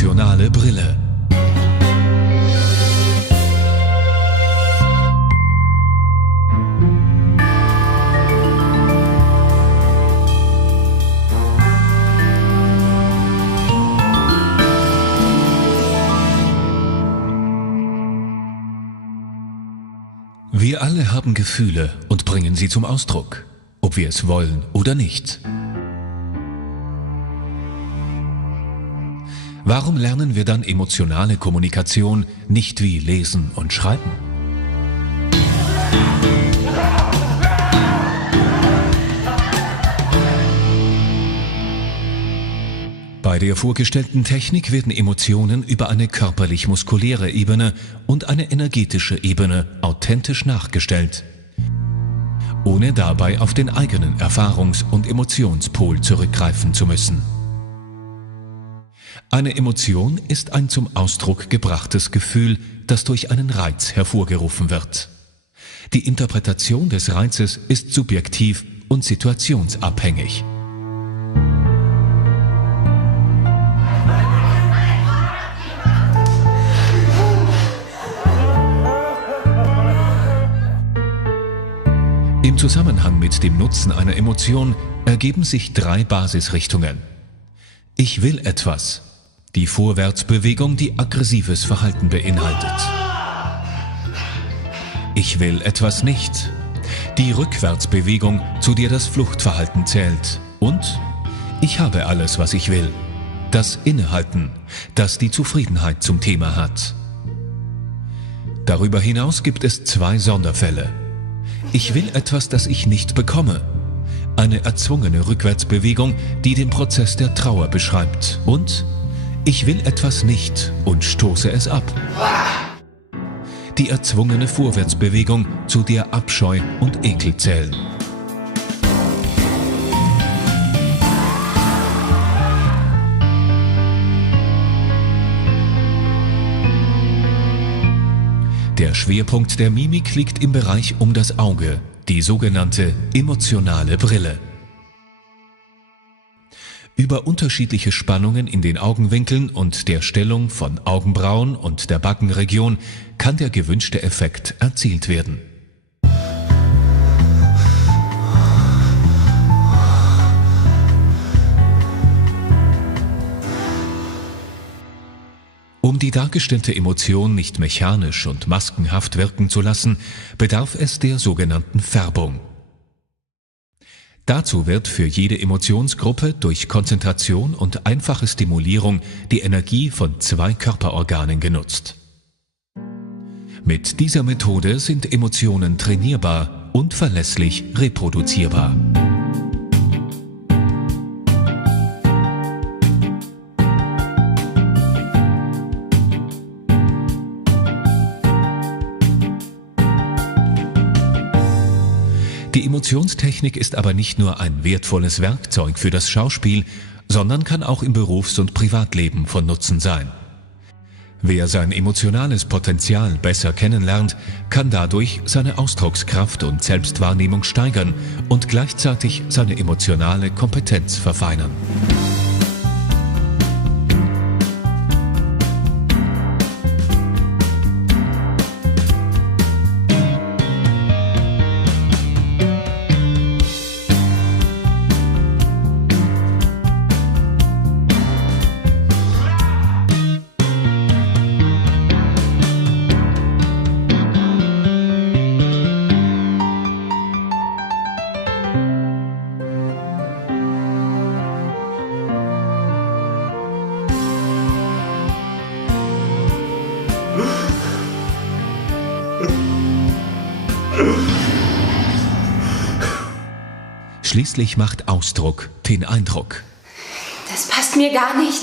Emotionale Brille. Wir alle haben Gefühle und bringen sie zum Ausdruck, ob wir es wollen oder nicht. Warum lernen wir dann emotionale Kommunikation nicht wie Lesen und Schreiben? Bei der vorgestellten Technik werden Emotionen über eine körperlich-muskuläre Ebene und eine energetische Ebene authentisch nachgestellt, ohne dabei auf den eigenen Erfahrungs- und Emotionspol zurückgreifen zu müssen. Eine Emotion ist ein zum Ausdruck gebrachtes Gefühl, das durch einen Reiz hervorgerufen wird. Die Interpretation des Reizes ist subjektiv und situationsabhängig. Im Zusammenhang mit dem Nutzen einer Emotion ergeben sich 3 Basisrichtungen. Ich will etwas. Die Vorwärtsbewegung, die aggressives Verhalten beinhaltet. Ich will etwas nicht. Die Rückwärtsbewegung, zu der das Fluchtverhalten zählt. Und ich habe alles, was ich will. Das Innehalten, das die Zufriedenheit zum Thema hat. Darüber hinaus gibt es 2 Sonderfälle. Ich will etwas, das ich nicht bekomme. Eine erzwungene Rückwärtsbewegung, die den Prozess der Trauer beschreibt. Und ich will etwas nicht und stoße es ab. Die erzwungene Vorwärtsbewegung, zu der Abscheu und Ekel zählen. Der Schwerpunkt der Mimik liegt im Bereich um das Auge, die sogenannte emotionale Brille. Über unterschiedliche Spannungen in den Augenwinkeln und der Stellung von Augenbrauen und der Backenregion kann der gewünschte Effekt erzielt werden. Um die dargestellte Emotion nicht mechanisch und maskenhaft wirken zu lassen, bedarf es der sogenannten Färbung. Dazu wird für jede Emotionsgruppe durch Konzentration und einfache Stimulierung die Energie von 2 Körperorganen genutzt. Mit dieser Methode sind Emotionen trainierbar und verlässlich reproduzierbar. Die Emotionstechnik ist aber nicht nur ein wertvolles Werkzeug für das Schauspiel, sondern kann auch im Berufs- und Privatleben von Nutzen sein. Wer sein emotionales Potenzial besser kennenlernt, kann dadurch seine Ausdruckskraft und Selbstwahrnehmung steigern und gleichzeitig seine emotionale Kompetenz verfeinern. Schließlich macht Ausdruck den Eindruck. Das passt mir gar nicht.